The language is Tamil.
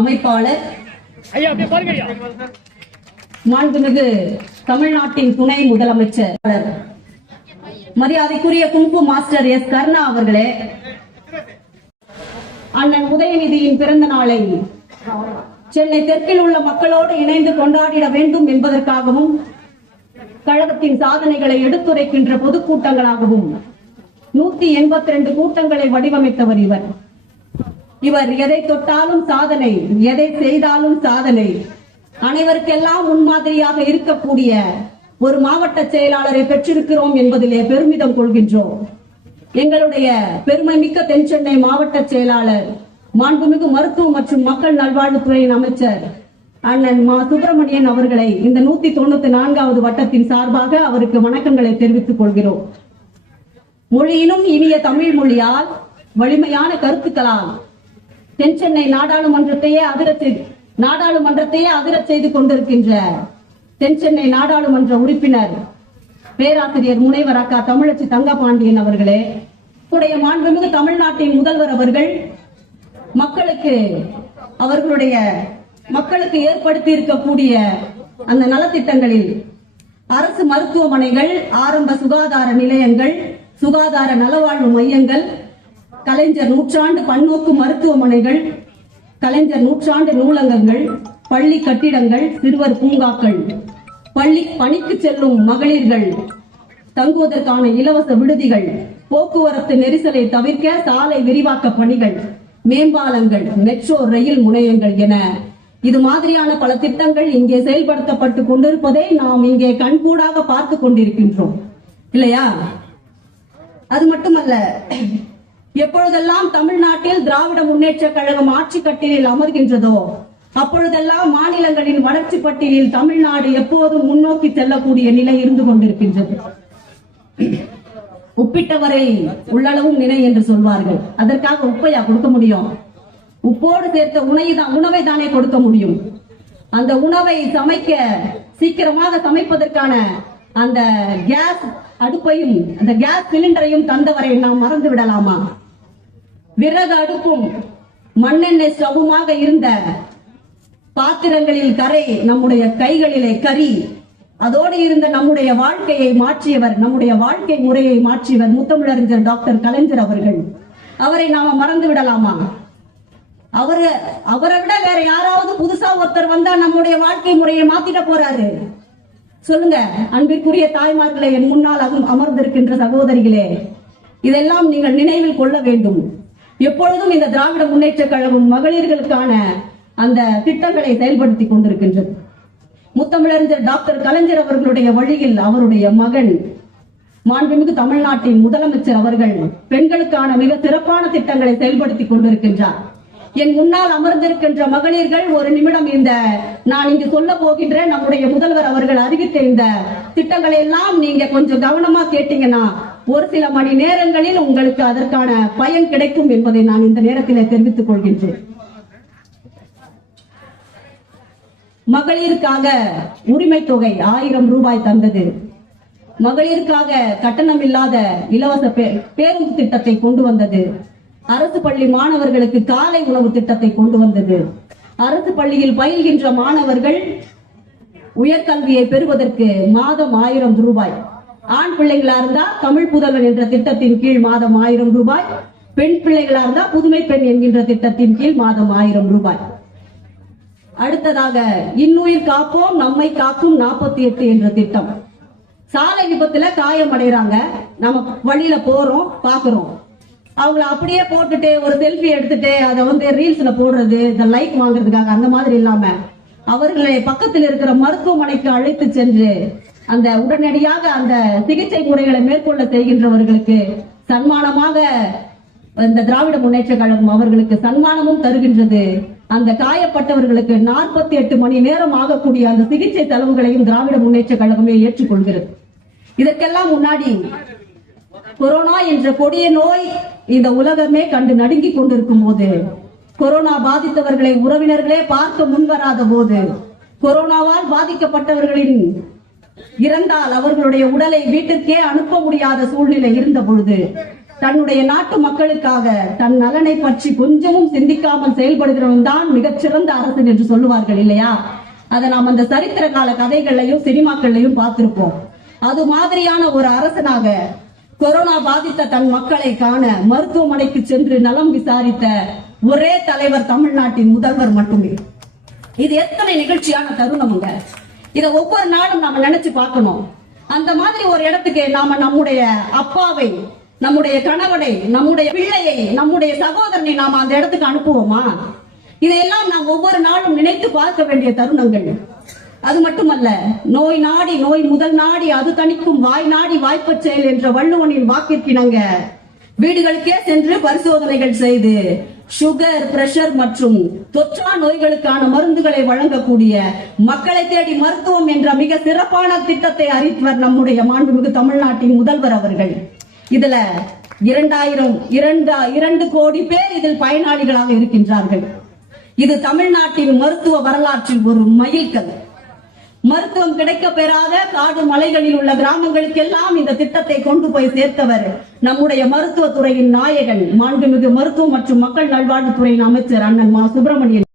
அமைப்பாளர் மாண்புமிகு தமிழ்நாட்டின் துணை முதலமைச்சர் மரியாதைக்குரிய குங்கு மாஸ்டர் எஸ் கருணா அவர்களே, அண்ணன் உதயநிதியின் பிறந்த நாளை சென்னை தெற்கில் உள்ள மக்களோடு இணைந்து கொண்டாடிட வேண்டும் என்பதற்காகவும் கழகத்தின் சாதனைகளை எடுத்துரைக்கின்ற பொதுக்கூட்டங்களாகவும் 182 கூட்டங்களை வடிவமைத்தவர் இவர் எதை தொட்டாலும் சாதனை, எதை செய்தாலும் சாதனை, அனைவருக்கெல்லாம் முன்மாதிரியாக இருக்கக்கூடிய ஒரு மாவட்ட செயலாளரை பெற்றிருக்கிறோம் என்பதிலே பெருமிதம் கொள்கின்றோம். எங்களுடைய பெருமைமிக்க தென்சென்னை மாவட்ட செயலாளர் மாண்புமிகு மருத்துவ மற்றும் மக்கள் நல்வாழ்வுத்துறையின் அமைச்சர் அண்ணன் மா சுப்பிரமணியன் அவர்களை இந்த 194வது வட்டத்தின் சார்பாக அவருக்கு வணக்கங்களை தெரிவித்துக் கொள்கிறோம். மொழியிலும் இனிய தமிழ் மொழியால் வலிமையான கருத்துக்களால் தென்சென்னை நாடாளுமன்றத்தையே அதிரச் செய்து கொண்டிருக்கின்ற தென்சென்னை நாடாளுமன்ற உறுப்பினர் பேராசிரியர் முனைவர் அக்கா தமிழச்சி தங்கபாண்டியன் அவர்களே, உடைய மாண்புமிகு தமிழ்நாட்டின் முதல்வர் அவர்கள் மக்களுக்கு ஏற்படுத்தி இருக்கக்கூடிய அந்த நலத்திட்டங்களில் அரசு மருத்துவமனைகள், ஆரம்ப சுகாதார நிலையங்கள், சுகாதார நலவாழ்வு மையங்கள், கலைஞர் நூற்றாண்டு பன்னோக்கு மருத்துவமனைகள், கலைஞர் நூற்றாண்டு நூலகங்கள், பள்ளி கட்டிடங்கள், சிறுவர் பூங்காக்கள், பணிக்கு செல்லும் மகளிர்கள் தங்குவதற்கான இலவச விடுதிகள், போக்குவரத்து நெரிசலை தவிர்க்க சாலை விரிவாக்க பணிகள், மேம்பாலங்கள், மெட்ரோ ரயில் முனையங்கள் என இது மாதிரியான பல திட்டங்கள் இங்கே செயல்படுத்தப்பட்டு கொண்டிருப்பதை நாம் இங்கே கண்கூடாக பார்த்து கொண்டிருக்கின்றோம் இல்லையா? அது மட்டுமல்ல, எப்பொழுதெல்லாம் தமிழ்நாட்டில் திராவிட முன்னேற்ற கழகம் ஆட்சி கட்டிலில் அமர்கின்றதோ அப்பொழுதெல்லாம் மாநிலங்களின் வளர்ச்சி பட்டியலில் தமிழ்நாடு எப்போதும் முன்னோக்கி செல்லக்கூடிய நிலை இருந்து கொண்டிருக்கின்றது. உப்பிட்டவரை உள்ளளவும் நினை என்று சொல்வார்கள். அதற்காக உப்பையா கொடுக்க முடியும்? உப்போடு சேர்த்த உணவை தானே கொடுக்க முடியும். அந்த உணவை சீக்கிரமாக சமைப்பதற்கான அந்த கேஸ் அடுப்பையும் அந்த கேஸ் சிலிண்டரையும் தந்தவரை நாம் மறந்து விடலாமா? விறகு அடுப்பும் மண்ணெண்ணெய் ஸ்டவ்வுமாக இருந்த பாத்திரங்களில் கரை, நம்முடைய கைகளிலே கரி, அதோடு இருந்த நம்முடைய வாழ்க்கையை மாற்றியவர், நம்முடைய வாழ்க்கை முறையை மாற்றியவர் முத்தமிழறிஞர் டாக்டர் கலைஞர் அவர்கள். அவரை நாம மறந்து விடலாமா? அவரை விட வேற யாராவது புதுசா ஒருத்தர் வந்தா நம்முடைய வாழ்க்கை முறையை மாத்திட போறாரு? சொல்லுங்க அன்பிற்குரிய தாய்மார்களே, என் முன்னால் அமர்ந்திருக்கின்ற சகோதரிகளே, இதெல்லாம் நீங்கள் நினைவில் கொள்ள வேண்டும். எப்பொழுதும் இந்த திராவிட முன்னேற்ற கழகம் மகளிர்களுக்கான அந்த திட்டங்களை செயல்படுத்தி கொண்டிருக்கின்றது. முத்தமிழறிஞர் டாக்டர் கலைஞர் அவர்களுடைய வழியில் அவருடைய மகன் மாண்புமிகு தமிழ்நாட்டின் முதலமைச்சர் அவர்கள் பெண்களுக்கான மிக சிறப்பான திட்டங்களை செயல்படுத்தி கொண்டிருக்கின்றார். என் முன்னால் அமர்ந்திருக்கின்ற மகளிர்கள் ஒரு நிமிடம் நான் இங்கு சொல்ல போகின்ற நம்முடைய முதல்வர் அவர்கள் அறிவித்த இந்த திட்டங்களை எல்லாம் நீங்க கொஞ்சம் கவனமா கேட்டீங்கன்னா ஒரு சில மணி நேரங்களில் உங்களுக்கு அதற்கான பயன் கிடைக்கும் என்பதை நான் இந்த நேரத்தில் தெரிவித்துக் கொள்கின்றேன். மகளிருக்காக உரிமை தொகை 1000 ரூபாய் தந்தது. மகளிருக்காக கட்டணம் இல்லாத இலவச பேருந்து திட்டத்தை கொண்டு வந்தது. அரசு பள்ளி மாணவர்களுக்கு காலை உணவு திட்டத்தை கொண்டு வந்தது. அரசு பள்ளியில் பயில்கின்ற மாணவர்கள் உயர்கல்வியை பெறுவதற்கு மாதம் 1000 ரூபாய். ஆண் பிள்ளைகளா இருந்தா தமிழ் புதல்வன் என்ற திட்டத்தின் கீழ் மாதம் 1000 ரூபாய், பெண் பிள்ளைகளா இருந்தா புதுமை பெண் என்கின்ற திட்டத்தின் கீழ் மாதம் 1000 ரூபாய். அடுத்ததாக இன்னுயிர் காப்போம் நம்மை காக்கும் 48 என்ற திட்டம். சாலை விபத்துல காயம் அடைறாங்க, நம்ம வழியில போறோம் பாக்குறோம், அவங்கள அப்படியே போட்டுட்டு ஒரு செல்ஃபி எடுத்துட்டு அதை ரீல்ஸ்ல போடுறது, இந்த லைக் வாங்குறதுக்காக அந்த மாதிரி இல்லாம அவர்களை பக்கத்தில் இருக்கிற மருத்துவமனைக்கு அழைத்து சென்று அந்த உடனடியாக அந்த சிகிச்சை முறைகளை மேற்கொள்ள செய்கின்றவர்களுக்கு சன்மானமாக இந்த திராவிட முன்னேற்ற கழகம் அவர்களுக்கு சன்மானமும் தருகின்றது. அந்த காயப்பட்டவர்களுக்கு 48 மணி நேரம் ஆகக்கூடிய அந்த சிகிச்சை செலவுகளையும் திராவிட முன்னேற்ற கழகமே ஏற்றுக்கொள்கிறது. இதற்கெல்லாம் முன்னாடி கொரோனா என்ற கொடிய நோய் இந்த உலகமே கண்டு நடுங்கிக் கொண்டிருக்கும் போது, கொரோனா பாதித்தவர்களை உறவினர்களே பார்க்க முன்வராத போது, கொரோனாவால் பாதிக்கப்பட்டவர்களின் இறந்தால் அவர்களுடைய உடலை வீட்டிற்கே அனுப்ப முடியாத சூழ்நிலை இருந்த பொழுது, தன்னுடைய நாட்டு மக்களுக்காக தன் நலனை பற்றி கொஞ்சமும் சிந்திக்காமல் செயல்படுகிறவன் தான் மிகச்சிறந்த அரசன் என்று சொல்லுவார்கள் இல்லையா? அதை நாம் அந்த சரித்திர கால கதைகள்லையும் சினிமாக்கள்லையும் பார்த்திருப்போம். அது மாதிரியான ஒரு அரசனாக கொரோனா பாதித்த தன் மக்களை காண மருத்துவமனைக்கு சென்று நலம் விசாரித்த ஒரே தலைவர் தமிழ்நாட்டின் முதல்வர் மட்டுமே. இது எத்தனை நிகழ்ச்சியான தருணம்ங்க. இதை ஒவ்வொரு நாளும் நாம நினைச்சு பார்க்கணும். அந்த மாதிரி ஒரு இடத்துக்கு நாம நம்முடைய அப்பாவை, நம்முடைய கணவனை, நம்முடைய பிள்ளையை, நம்முடைய சகோதரனை நாம அந்த இடத்துக்கு அனுப்புவோமா? இதையெல்லாம் நாம் ஒவ்வொரு நாளும் நினைத்து பார்க்க வேண்டிய தருணங்கள். அது மட்டுமல்ல, நோய் நாடி நோய் முதல் நாடி அது தணிக்கும் வாய் நாடி வாய்ப்பச் செயல் என்ற வள்ளுவனின் வாக்கிற்கிணங்க வீடுகளுக்கே சென்று பரிசோதனைகள் செய்து சுகர், பிரஷர் மற்றும் தொற்றா நோய்களுக்கான மருந்துகளை வழங்கக்கூடிய மக்களை தேடி மருத்துவம் என்ற மிக சிறப்பான திட்டத்தை அறிவித்தவர் நம்முடைய மாண்புமிகு தமிழ்நாட்டின் முதல்வர் அவர்கள். இதுல 2 கோடி பேர் இதில் பயனாளிகளாக இருக்கின்றார்கள். இது தமிழ்நாட்டின் மருத்துவ வரலாற்றில் ஒரு மைல்கல். மருத்துவம் கிடைக்க பெறாத காடு மலைகளில் உள்ள கிராமங்களுக்கெல்லாம் இந்த திட்டத்தை கொண்டு போய் சேர்த்தவர் நம்முடைய மருத்துவத்துறையின் நாயகன், மாண்புமிகு மருத்துவம் மற்றும் மக்கள் நல்வாழ்வுத்துறையின் அமைச்சர் அண்ணன் மா. சுப்பிரமணியன்.